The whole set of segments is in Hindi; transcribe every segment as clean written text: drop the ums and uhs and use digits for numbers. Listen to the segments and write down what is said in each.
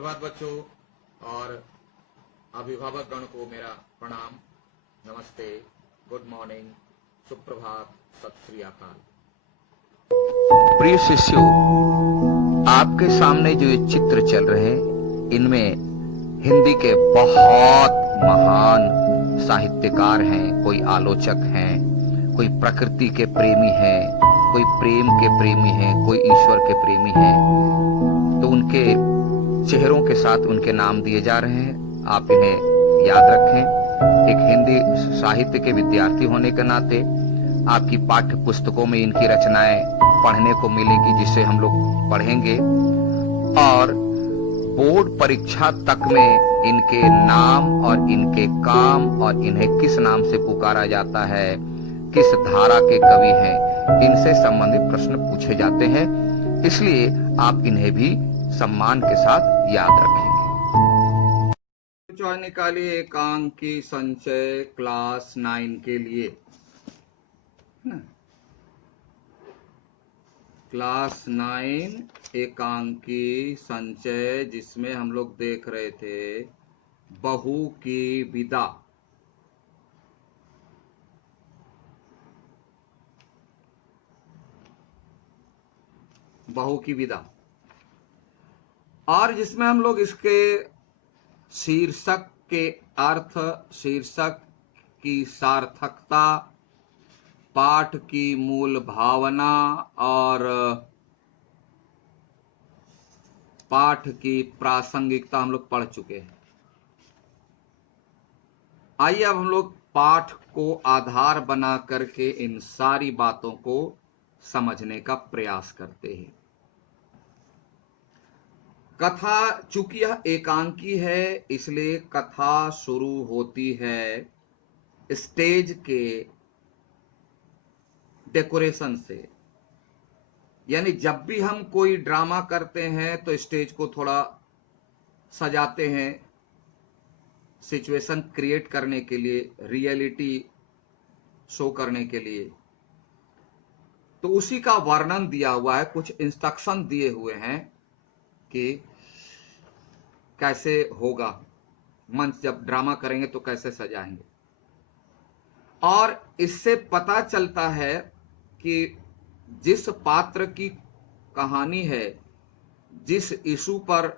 सुप्रभात बच्चों और अभिभावक गण को मेरा प्रणाम, नमस्ते, गुड मॉर्निंग, सुप्रभात, सत श्री अकाल। प्रिय शिष्यों, आपके सामने जो ये चित्र चल रहे हैं, इनमें हिंदी के बहुत महान साहित्यकार हैं, कोई आलोचक हैं, कोई प्रकृति के प्रेमी हैं, कोई प्रेम के प्रेमी हैं, कोई ईश्वर के प्रेमी हैं। तो उनके चेहरों के साथ उनके नाम दिए जा रहे हैं, आप इन्हें याद रखें। एक हिंदी साहित्य के विद्यार्थी होने के नाते आपकी पाठ्य पुस्तकों में इनकी रचनाएं पढ़ने को मिलेगी, जिसे हम लोग पढ़ेंगे और बोर्ड परीक्षा तक में इनके नाम और इनके काम और इन्हें किस नाम से पुकारा जाता है, किस धारा के कवि हैं, इनसे संबंधित प्रश्न पूछे जाते हैं। इसलिए आप इन्हें भी सम्मान के साथ याद रखेंगे। चौर निकालिए एकांकी संचय क्लास 9 के लिए, क्लास 9 एकांकी संचय, जिसमें हम लोग देख रहे थे बहू की विदा। बहू की विदा, और जिसमें हम लोग इसके शीर्षक के अर्थ, शीर्षक की सार्थकता, पाठ की मूल भावना और पाठ की प्रासंगिकता हम लोग पढ़ चुके हैं। आइए अब हम लोग पाठ को आधार बना करके इन सारी बातों को समझने का प्रयास करते हैं। कथा, चूंकि यह एकांकी है, इसलिए कथा शुरू होती है स्टेज के डेकोरेशन से। यानी जब भी हम कोई ड्रामा करते हैं तो स्टेज को थोड़ा सजाते हैं, सिचुएशन क्रिएट करने के लिए, रियलिटी शो करने के लिए। तो उसी का वर्णन दिया हुआ है, कुछ इंस्ट्रक्शन दिए हुए हैं कि कैसे होगा मंच, जब ड्रामा करेंगे तो कैसे सजाएंगे। और इससे पता चलता है कि जिस पात्र की कहानी है, जिस इशू पर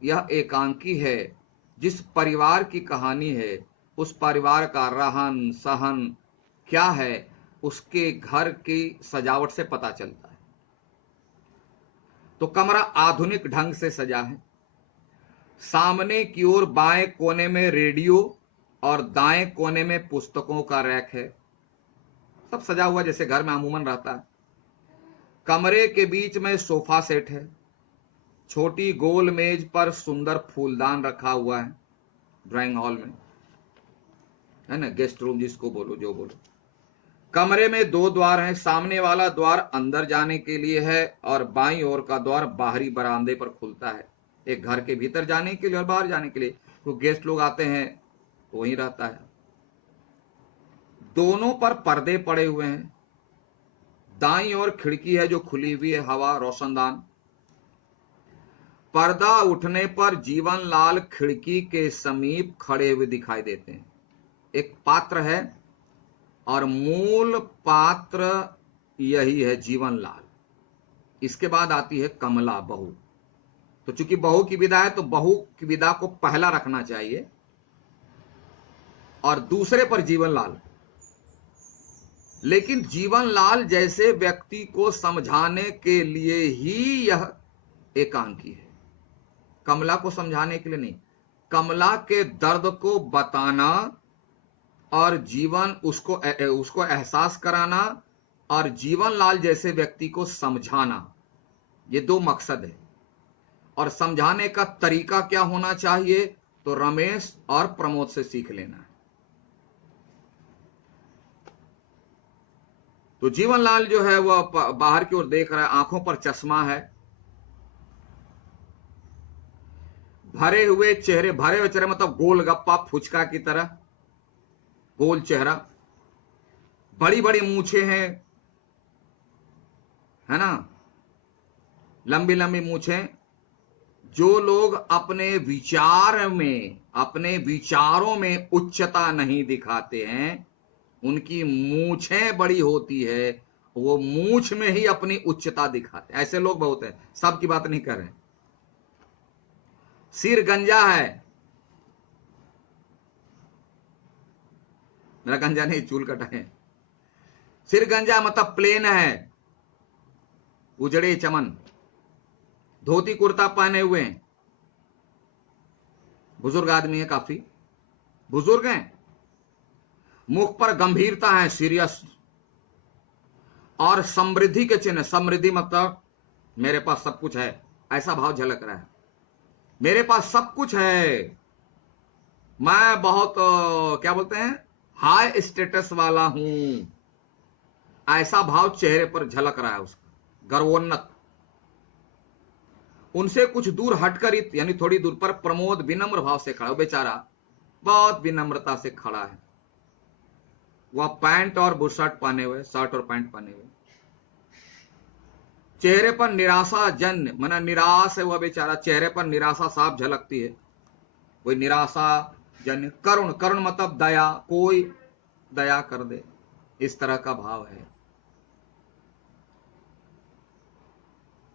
यह एकांकी है, जिस परिवार की कहानी है, उस परिवार का रहन सहन क्या है, उसके घर की सजावट से पता चलता है। तो कमरा आधुनिक ढंग से सजा है। सामने की ओर बाएं कोने में रेडियो और दाएं कोने में पुस्तकों का रैक है। सब सजा हुआ जैसे घर में अमूमन रहता है। कमरे के बीच में सोफा सेट है। छोटी गोल मेज पर सुंदर फूलदान रखा हुआ है, ड्राइंग हॉल में है ना, गेस्ट रूम जिसको बोलो, जो बोलो। कमरे में 2 द्वार हैं। सामने वाला द्वार अंदर जाने के लिए है और बाईं ओर का द्वार बाहरी बरामदे पर खुलता है, एक घर के भीतर जाने के लिए और बाहर जाने के लिए। तो गेस्ट लोग आते हैं तो वहीं रहता है। दोनों पर पर्दे पड़े हुए हैं। दाईं ओर खिड़की है जो खुली हुई है, हवा रोशनदान। पर्दा उठने पर जीवनलाल खिड़की के समीप खड़े हुए दिखाई देते हैं। एक पात्र है और मूल पात्र यही है, जीवनलाल। इसके बाद आती है कमला, बहू। तो चूंकि बहू की विदा है तो बहू की विदा को पहला रखना चाहिए और दूसरे पर जीवनलाल। लेकिन जीवनलाल जैसे व्यक्ति को समझाने के लिए ही यह एकांकी है, कमला को समझाने के लिए नहीं। कमला के दर्द को बताना और जीवन उसको एहसास कराना और जीवनलाल जैसे व्यक्ति को समझाना, ये 2 मकसद है। और समझाने का तरीका क्या होना चाहिए, तो रमेश और प्रमोद से सीख लेना है। तो जीवनलाल जो है वह बाहर की ओर देख रहा है, आंखों पर चश्मा है, भरे हुए चेहरे, भरे हुए चेहरे मतलब गोलगप्पा फुचका की तरह गोल चेहरा, बड़ी बड़ी मूछें हैं, है ना, लंबी लंबी मूछें, जो लोग अपने विचारों में उच्चता नहीं दिखाते हैं, उनकी मूछें बड़ी होती है, वो मूछ में ही अपनी उच्चता दिखाते हैं। ऐसे लोग बहुत हैं, सबकी बात नहीं कर रहे। सिर गंजा है, मेरा गंजा नहीं, चूल कटा है। सिर गंजा मतलब प्लेन है, उजड़े चमन, धोती कुर्ता पहने हुए हैं, बुजुर्ग आदमी है, काफी बुजुर्ग हैं, मुख पर गंभीरता है, सीरियस, और समृद्धि के चिन्ह। समृद्धि मतलब मेरे पास सब कुछ है, ऐसा भाव झलक रहा है। मेरे पास सब कुछ है, मैं बहुत क्या बोलते हैं, हाई स्टेटस वाला हूं, ऐसा भाव चेहरे पर झलक रहा है उसका, गर्वोन्नत। उनसे कुछ दूर हटकर, यानी थोड़ी दूर पर, प्रमोद विनम्र भाव से खड़ा, बेचारा बहुत विनम्रता से खड़ा है। वह पैंट और बुशर्ट पहने हुए, शर्ट और पैंट पहने हुए, चेहरे पर निराशा जन्य, माना निराश है वह बेचारा, चेहरे पर निराशा साफ झलकती है। कोई निराशा जन्य, करुण, करुण मतलब दया, कोई दया कर दे, इस तरह का भाव है।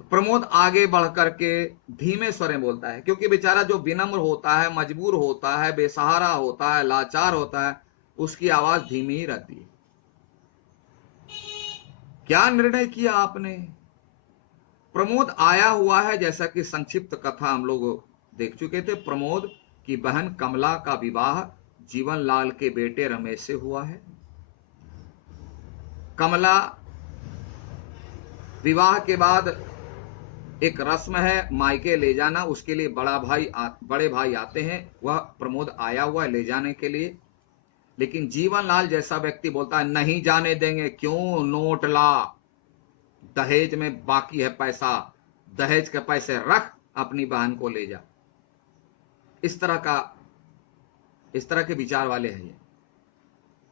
तो प्रमोद आगे बढ़कर के धीमे स्वर में बोलता है, क्योंकि बेचारा जो विनम्र होता है, मजबूर होता है, बेसहारा होता है, लाचार होता है, उसकी आवाज धीमी ही रहती है। क्या निर्णय किया आपने? प्रमोद आया हुआ है, जैसा कि संक्षिप्त कथा हम लोग देख चुके थे। प्रमोद की बहन कमला का विवाह जीवनलाल के बेटे रमेश से हुआ है। कमला विवाह के बाद एक रस्म है मायके ले जाना, उसके लिए बड़े भाई आते हैं, वह प्रमोद आया हुआ है ले जाने के लिए। लेकिन जीवनलाल जैसा व्यक्ति बोलता है नहीं जाने देंगे, क्यों, नोट ला, दहेज में बाकी है पैसा, दहेज के पैसे रख, अपनी बहन को ले जा। इस तरह के विचार वाले हैं ये।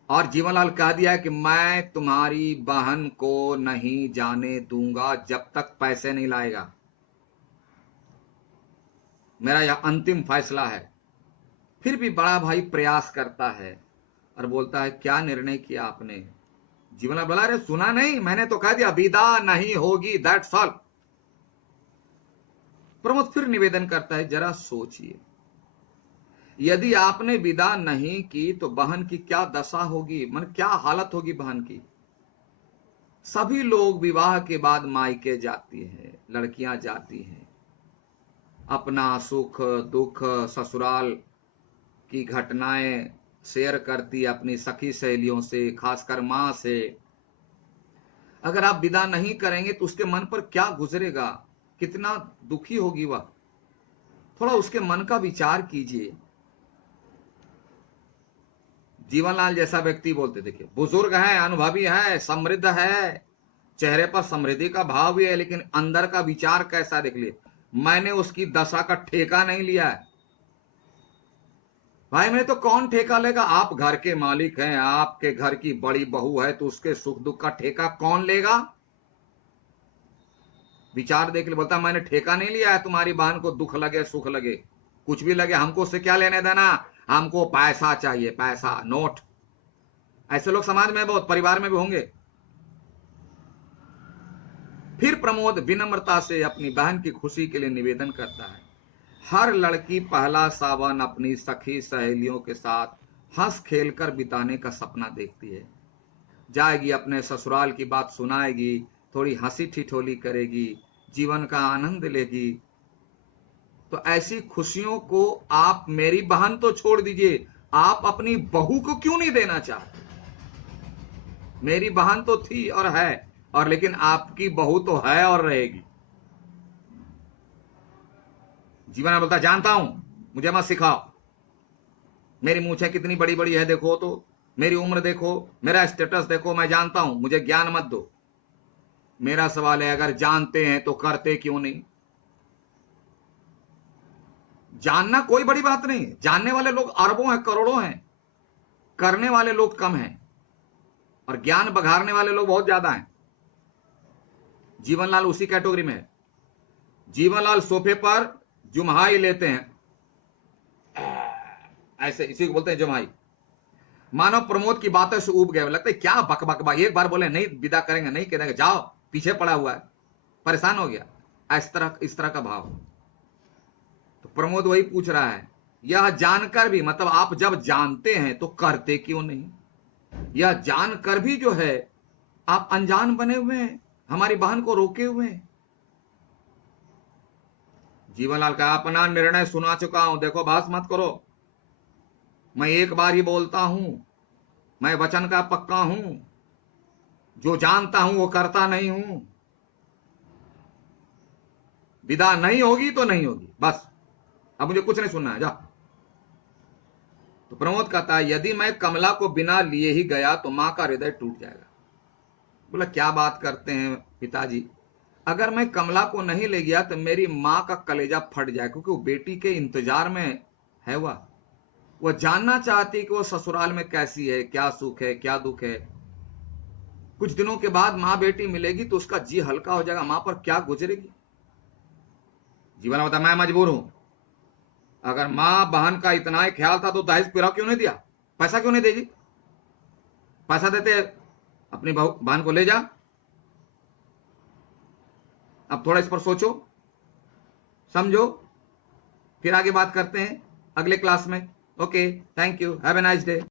और जीवनलाल कह दिया है कि मैं तुम्हारी बहन को नहीं जाने दूंगा जब तक पैसे नहीं लाएगा, मेरा यह अंतिम फैसला है। फिर भी बड़ा भाई प्रयास करता है और बोलता है क्या निर्णय किया आपने? जीवनलाल बोला अरे सुना नहीं, मैंने तो कह दिया विदा नहीं होगी, दैट्स ऑल। प्रमोद फिर निवेदन करता है जरा सोचिए, यदि आपने विदा नहीं की तो बहन की क्या दशा होगी, मन क्या हालत होगी बहन की। सभी लोग विवाह के बाद मायके जाती हैं, लड़कियां जाती हैं, अपना सुख दुख ससुराल की घटनाएं शेयर करती अपनी सखी सहेलियों से, खासकर मां से। अगर आप विदा नहीं करेंगे तो उसके मन पर क्या गुजरेगा, कितना दुखी होगी वह, थोड़ा उसके मन का विचार कीजिए। जीवनलाल जैसा व्यक्ति बोलते, देखिए बुजुर्ग है, अनुभवी है, समृद्ध है, चेहरे पर समृद्धि का भाव भी है, लेकिन अंदर का विचार कैसा देख लिए। मैंने उसकी दशा का ठेका नहीं लिया है भाई, मैं तो कौन ठेका लेगा, आप घर के मालिक हैं, आपके घर की बड़ी बहू है, तो उसके सुख दुख का ठेका कौन लेगा? विचार देख ले, बोलता मैंने ठेका नहीं लिया है, तुम्हारी बहन को दुख लगे सुख लगे कुछ भी लगे, हमको उससे क्या लेने देना, हमको पैसा चाहिए, पैसा, नोट। ऐसे लोग समाज में बहुत, परिवार में भी होंगे। फिर प्रमोद विनम्रता से अपनी बहन की खुशी के लिए निवेदन करता है, हर लड़की पहला सावन अपनी सखी सहेलियों के साथ हंस खेलकर बिताने का सपना देखती है। जाएगी, अपने ससुराल की बात सुनाएगी, थोड़ी हंसी ठिठोली करेगी, जीवन का आनंद लेगी। तो ऐसी खुशियों को आप, मेरी बहन तो छोड़ दीजिए, आप अपनी बहू को क्यों नहीं देना चाहते? मेरी बहन तो थी और है, और लेकिन आपकी बहू तो है और रहेगी। जीवन बोलता जानता हूं, मुझे मत सिखाओ, मेरी मूछें कितनी बड़ी बड़ी है देखो, तो मेरी उम्र देखो, मेरा स्टेटस देखो, मैं जानता हूं, मुझे ज्ञान मत दो। मेरा सवाल है अगर जानते हैं तो करते क्यों नहीं? जानना कोई बड़ी बात नहीं, जानने वाले लोग अरबों हैं, करोड़ों हैं, करने वाले लोग कम हैं, और ज्ञान बघारने वाले लोग बहुत ज्यादा हैं। जीवनलाल उसी कैटेगरी में है। जीवनलाल सोफे पर जुम्हाई लेते हैं, ऐसे, इसी को बोलते हैं जुम्हाई। मानव प्रमोद की बातों से उब गए, लगता है क्या बक बक बक, एक बार बोले नहीं विदा करेंगे, नहीं करेंगे, जाओ, पीछे पड़ा हुआ है, परेशान हो गया, इस तरह का भाव। तो प्रमोद वही पूछ रहा है, यह जानकर भी, मतलब आप जब जानते हैं तो करते क्यों नहीं? यह जानकर भी जो है आप अनजान बने हुए हैं, हमारी बहन को रोके हुए हैं। जीवनलाल का अपना निर्णय सुना चुका हूं, देखो बहस मत करो, मैं एक बार ही बोलता हूं, मैं वचन का पक्का हूं, जो जानता हूं वो करता नहीं हूं, विदा नहीं होगी तो नहीं होगी, बस, अब मुझे कुछ नहीं सुनना है, जा। तो प्रमोद कहता है, यदि मैं कमला को बिना लिए ही गया तो मां का हृदय टूट जाएगा। बोला क्या बात करते हैं पिताजी, अगर मैं कमला को नहीं ले गया तो मेरी मां का कलेजा फट जाए, क्योंकि वो बेटी के इंतजार में है, वह जानना चाहती है कि वो ससुराल में कैसी है, क्या सुख है, क्या दुख है। कुछ दिनों के बाद मां बेटी मिलेगी तो उसका जी हल्का हो जाएगा, मां पर क्या गुजरेगी। जीवन होता मैं मजबूर हूं, अगर मां बहन का इतना ही ख्याल था तो दहेज पूरा क्यों नहीं दिया, पैसा क्यों नहीं देगी, पैसा देते अपनी बहन को ले जा। अब थोड़ा इस पर सोचो, समझो, फिर आगे बात करते हैं अगले क्लास में। Okay, thank you, have a nice day.